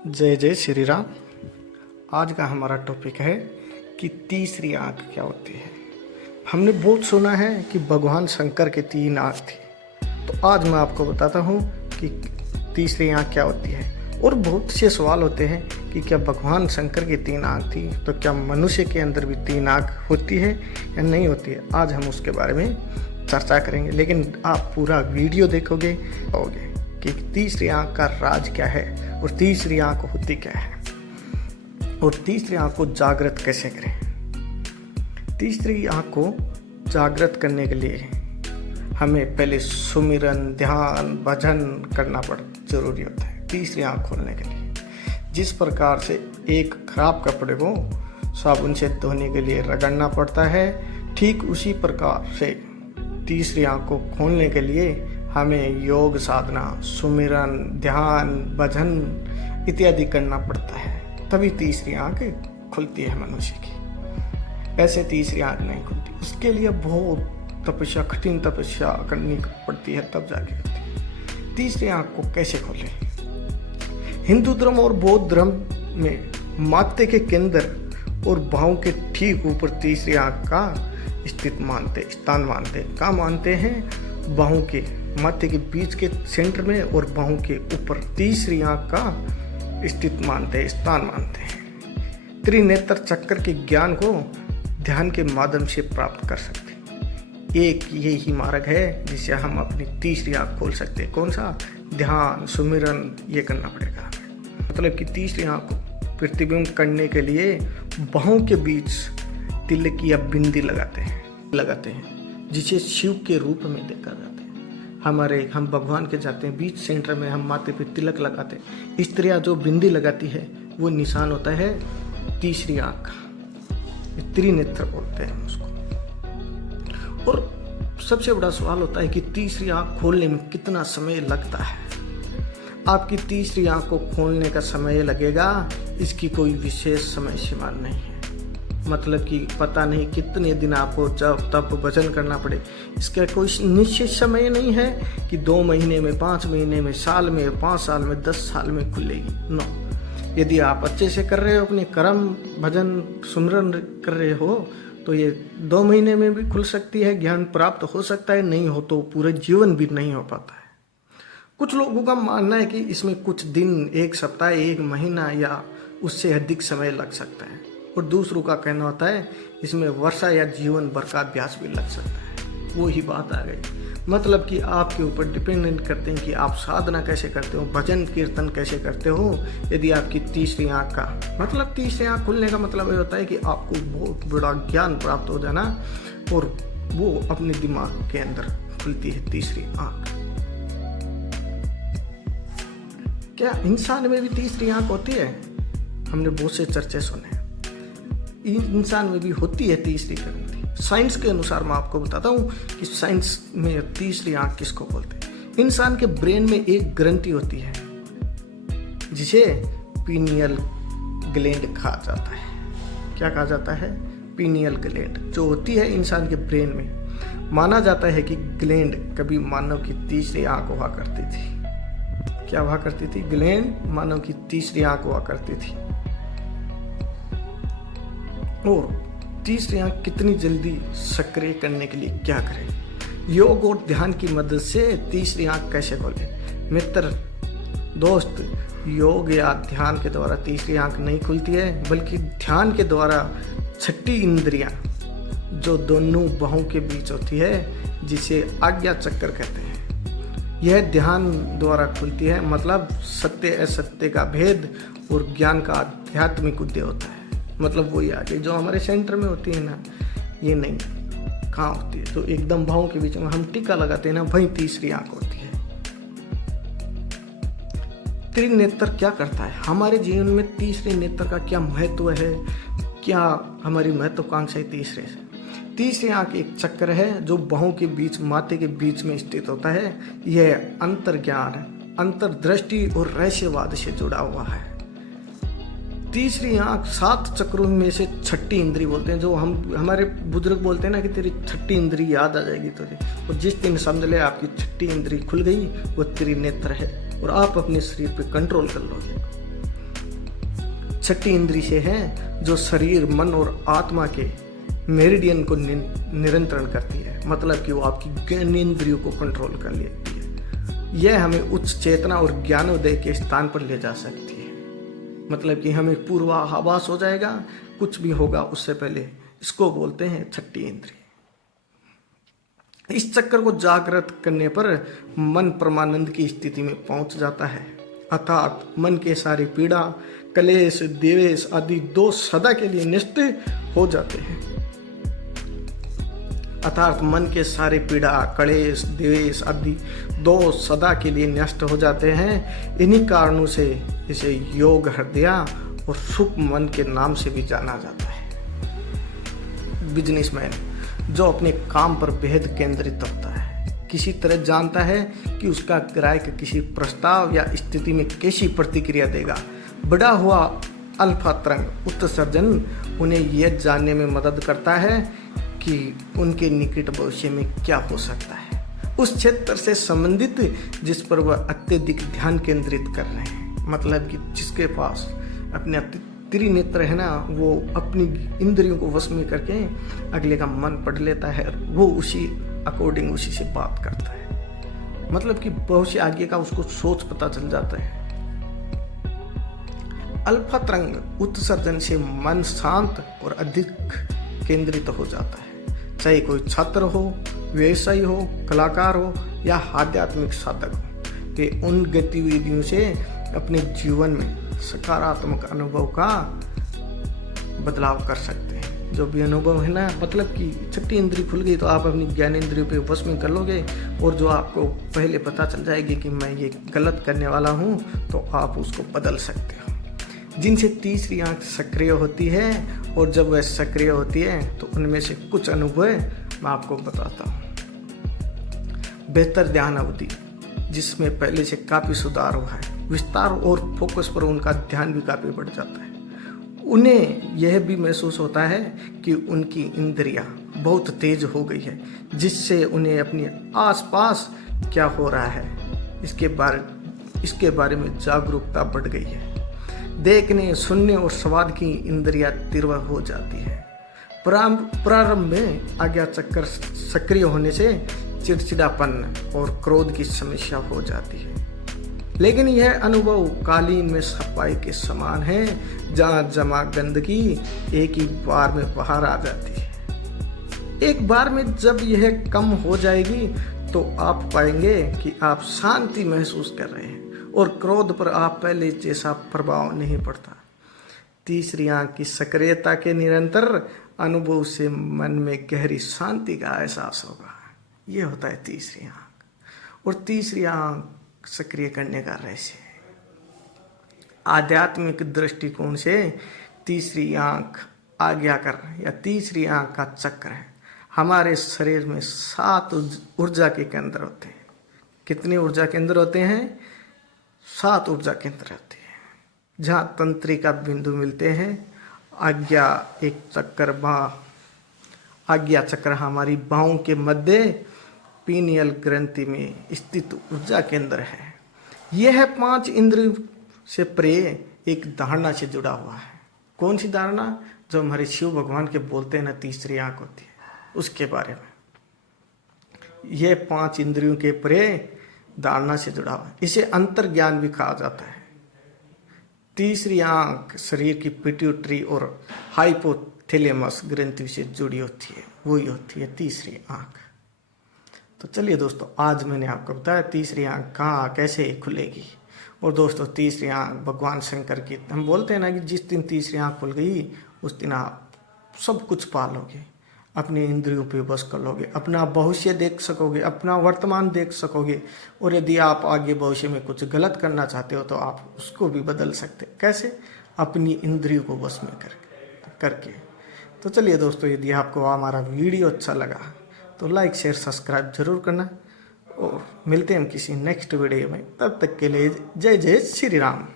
जय जय श्री राम। आज का हमारा टॉपिक है कि तीसरी आंख क्या होती है। हमने बहुत सुना है कि भगवान शंकर के 3 आंख थी, तो आज मैं आपको बताता हूँ कि तीसरी आंख क्या होती है। और बहुत से सवाल होते हैं कि क्या भगवान शंकर की 3 आंख थी, तो क्या मनुष्य के अंदर भी 3 आंख होती है या नहीं होती है। आज हम उसके बारे में चर्चा करेंगे, लेकिन आप पूरा वीडियो देखोगे कि तीसरी आंख का राज क्या है और तीसरी आंख होती क्या है और तीसरी आंख को जागृत कैसे करें। तीसरी आंख को जागृत करने के लिए हमें पहले सुमिरन, ध्यान, भजन करना जरूरी होता है तीसरी आंख खोलने के लिए। जिस प्रकार से एक खराब कपड़े को साबुन से धोने के लिए रगड़ना पड़ता है, ठीक उसी प्रकार से तीसरी आंख को खोलने के लिए हमें योग साधना, सुमिरन, ध्यान, भजन इत्यादि करना पड़ता है, तभी तीसरी आंख खुलती है मनुष्य की। ऐसे तीसरी आंख नहीं खुलती, उसके लिए बहुत तपस्या, कठिन तपस्या करनी पड़ती है, तब जाके होती है। तीसरी आंख को कैसे खोलें। हिंदू धर्म और बौद्ध धर्म में माथे के केंद्र और बाहों के ठीक ऊपर तीसरी आंख का स्थान मानते क्या मानते हैं। बाहों के माथे के बीच के सेंटर में और बाहों के ऊपर तीसरी आंख का स्थान मानते हैं। त्रिनेत्र चक्र के ज्ञान को ध्यान के माध्यम से प्राप्त कर सकते हैं। एक यही मार्ग है जिससे हम अपनी तीसरी आंख खोल सकते हैं। कौन सा? ध्यान, सुमिरन, ये करना पड़ेगा। मतलब कि तीसरी आंख को प्रतिबिंब करने के लिए बाहों के बीच तिलक या बिंदी लगाते हैं जिसे शिव के रूप में देखा जाता है। हम भगवान के जाते हैं, बीच सेंटर में हम माथे पे तिलक लगाते हैं। स्त्रियां जो बिंदी लगाती है वो निशान होता है तीसरी आंख का, त्रिनेत्र बोलते हैं उसको। और सबसे बड़ा सवाल होता है कि तीसरी आंख खोलने में कितना समय लगता है। आपकी तीसरी आंख को खोलने का समय लगेगा, इसकी कोई विशेष समय सीमा नहीं है। मतलब कि पता नहीं कितने दिन आपको जब तब भजन करना पड़े, इसका कोई निश्चित समय नहीं है कि 2 महीने में, 5 महीने में, साल में, 5 साल में, 10 साल में खुलेगी। नो, यदि आप अच्छे से कर रहे हो, अपने कर्म, भजन, सुमिरन कर रहे हो, तो ये 2 महीने में भी खुल सकती है, ज्ञान प्राप्त हो सकता है। नहीं हो तो पूरे जीवन भी नहीं हो पाता है। कुछ लोगों का मानना है कि इसमें कुछ दिन, 1 सप्ताह, 1 महीना या उससे अधिक समय लग सकता है, और दूसरों का कहना होता है इसमें वर्षा या जीवन भर का अभ्यास भी लग सकता है। वो ही बात आ गई। मतलब कि आपके ऊपर डिपेंडेंट करते हैं कि आप साधना कैसे करते हो, भजन कीर्तन कैसे करते हो। यदि आपकी तीसरी आंख का मतलब, तीसरी आंख खुलने का मतलब ये होता है कि आपको बहुत बड़ा ज्ञान प्राप्त हो जाना, और वो अपने दिमाग के अंदर खुलती है तीसरी आंख। क्या इंसान में भी तीसरी आंख होती है? हमने बहुत से चर्चे सुने। इंसान में भी होती है तीसरी ग्रंथि। साइंस के अनुसार मैं आपको बताता हूँ कि साइंस में तीसरी आंख किसको बोलते हैं। इंसान के ब्रेन में एक ग्रंथि होती है जिसे पीनियल ग्लैंड कहा जाता है। क्या कहा जाता है? पीनियल ग्लैंड, जो होती है इंसान के ब्रेन में। माना जाता है कि ग्लैंड कभी मानव की तीसरी आंख हुआ करती थी। क्या हुआ करती थी? ग्लैंड मानव की तीसरी आंख हुआ करती थी। और तीसरी आंख कितनी जल्दी सक्रिय करने के लिए क्या करें। योग और ध्यान की मदद से तीसरी आंख कैसे खोलें। मित्र, दोस्त, योग या ध्यान के द्वारा तीसरी आंख नहीं खुलती है, बल्कि ध्यान के द्वारा छठी इंद्रियां जो दोनों बाहों के बीच होती है, जिसे आज्ञा चक्र कहते हैं, यह ध्यान द्वारा खुलती है। मतलब सत्य असत्य का भेद और ज्ञान का आध्यात्मिक उदय होता है। मतलब वही आगे जो हमारे सेंटर में होती है ना, ये नहीं, कहाँ होती है, तो एकदम बाहों के बीच में हम टीका लगाते हैं ना, वही तीसरी आंख होती है। त्रिनेत्र क्या करता है हमारे जीवन में? तीसरे नेत्र का क्या महत्व है? क्या हमारी महत्वाकांक्षा है तीसरे से? तीसरी आंख एक चक्र है जो बाहों के बीच, माथे के बीच में स्थित होता है। यह अंतर्ज्ञान, अंतर्दृष्टि और रहस्यवाद से जुड़ा हुआ है। तीसरी आंख 7 चक्रों में से छठी इंद्री बोलते हैं, जो हमारे बुजुर्ग बोलते हैं ना कि तेरी छठी इंद्री याद आ जाएगी तुझे। और जिस दिन समझ ले आपकी छठी इंद्री खुल गई, वो त्रिनेत्र है और आप अपने शरीर पे कंट्रोल कर लोगे। छठी इंद्री से है जो शरीर, मन और आत्मा के मेरिडियन को नियंत्रण करती है, मतलब कि वो आपकी ज्ञानेंद्रियों को कंट्रोल कर लेती है। यह हमें उच्च चेतना और ज्ञानोदय के स्थान पर ले जा सकती है, मतलब कि हमें पूर्वाभास हो जाएगा, कुछ भी होगा उससे पहले। इसको बोलते हैं छठी इंद्रिय। इस चक्र को जागृत करने पर मन परमानंद की स्थिति में पहुंच जाता है, अर्थात मन के सारे पीड़ा, कलेश, द्वेष आदि दोष सदा के लिए नष्ट हो जाते हैं। अर्थात मन के सारे पीड़ा, कलेश, द्वेष आदि दोष सदा के लिए नष्ट हो जाते हैं। इन्हीं कारणों से इसे योग हृदय और सूक्ष्म मन के नाम से भी जाना जाता है। बिजनेसमैन जो अपने काम पर बेहद केंद्रित होता है, किसी तरह जानता है कि उसका ग्राहक किसी प्रस्ताव या स्थिति में कैसी प्रतिक्रिया देगा। बड़ा हुआ अल्फा तरंग उत्सर्जन उन्हें यह जानने में मदद करता है कि उनके निकट भविष्य में क्या हो सकता है, उस क्षेत्र से संबंधित जिस पर वह अत्यधिक ध्यान केंद्रित कर रहे हैं। मतलब कि जिसके पास अपने त्रिनेत्र है ना, वो अपनी इंद्रियों को वश में करके अगले का मन पढ़ लेता है, वो उसी अकॉर्डिंग उसी से बात करता है। मतलब कि भविष्य आगे का उसको सोच पता चल जाता है। अल्फा तरंग उत्सर्जन से मन शांत और अधिक केंद्रित हो जाता है। चाहे कोई छात्र हो, व्यवसायी हो, कलाकार हो या आध्यात्मिक साधक हो, वे उन गतिविधियों से अपने जीवन में सकारात्मक अनुभव का बदलाव कर सकते हैं। जो भी अनुभव है ना, मतलब कि छठी इंद्री खुल गई तो आप अपनी ज्ञानेंद्रियों पे वश में कर लोगे, और जो आपको पहले पता चल जाएगी कि मैं ये गलत करने वाला हूँ, तो आप उसको बदल सकते हो। जिनसे तीसरी आंख सक्रिय होती है, और जब वह सक्रिय होती है तो उनमें से कुछ अनुभव मैं आपको बताता हूँ। बेहतर ध्यान अवधि, जिसमें पहले से काफ़ी सुधार हुआ है, विस्तार और फोकस पर उनका ध्यान भी काफ़ी बढ़ जाता है। उन्हें यह भी महसूस होता है कि उनकी इंद्रियां बहुत तेज हो गई है, जिससे उन्हें अपने आसपास क्या हो रहा है इसके बारे में जागरूकता बढ़ गई है। देखने, सुनने और स्वाद की इंद्रियां तीव्र हो जाती है। प्रारंभ में आज्ञा चक्र सक्रिय होने से चिड़चिड़ापन और क्रोध की समस्या हो जाती है, लेकिन यह अनुभव कालीन में सफाई के समान है, जहाँ जमा गंदगी एक ही बार में बाहर आ जाती है। एक बार में जब यह कम हो जाएगी तो आप पाएंगे कि आप शांति महसूस कर रहे हैं और क्रोध पर आप पहले जैसा प्रभाव नहीं पड़ता। तीसरी आंख की सक्रियता के निरंतर अनुभव से मन में गहरी शांति का एहसास होगा। यह होता है तीसरी आंख। और तीसरी आंख सक्रिय करने का रहस्य, आध्यात्मिक दृष्टिकोण से तीसरी आंख आज्ञाकर या तीसरी आंख का चक्र है। हमारे शरीर में 7 ऊर्जा के केंद्र होते हैं। कितने ऊर्जा केंद्र होते हैं? 7 ऊर्जा केंद्र होते हैं, जहाँ तंत्रिका बिंदु मिलते हैं। आज्ञा एक चक्र आज्ञा चक्र हमारी बाहों के मध्य पीनियल ग्रंथि में स्थित ऊर्जा केंद्र है। यह 5 इंद्रियों से परे एक धारणा से जुड़ा हुआ है। कौन सी धारणा? जो हमारे शिव भगवान के बोलते हैं ना, तीसरी आंख होती है, उसके बारे में। यह 5 इंद्रियों के परे धारणा से जुड़ा हुआ है। इसे अंतर्ज्ञान भी कहा जाता है। तीसरी आंख शरीर की पिट्यूटरी और हाइपोथैलेमस ग्रंथि से जुड़ी होती है, वही होती है तीसरी आंख। तो चलिए दोस्तों, आज मैंने आपको बताया तीसरी आंख कहाँ कैसे खुलेगी। और दोस्तों, तीसरी आंख भगवान शंकर की, हम बोलते हैं ना कि जिस दिन तीसरी आंख खुल गई उस दिन आप सब कुछ पा लोगे, अपने इंद्रियों पे बस कर लोगे, अपना भविष्य देख सकोगे, अपना वर्तमान देख सकोगे। और यदि आप आगे भविष्य में कुछ गलत करना चाहते हो तो आप उसको भी बदल सकते। कैसे? अपनी इंद्रियों को बस में करके। तो चलिए दोस्तों, यदि आपको हमारा वीडियो अच्छा लगा तो लाइक, शेयर, सब्सक्राइब जरूर करना, और मिलते हैं हम किसी नेक्स्ट वीडियो में। तब तक के लिए जय जय श्री राम।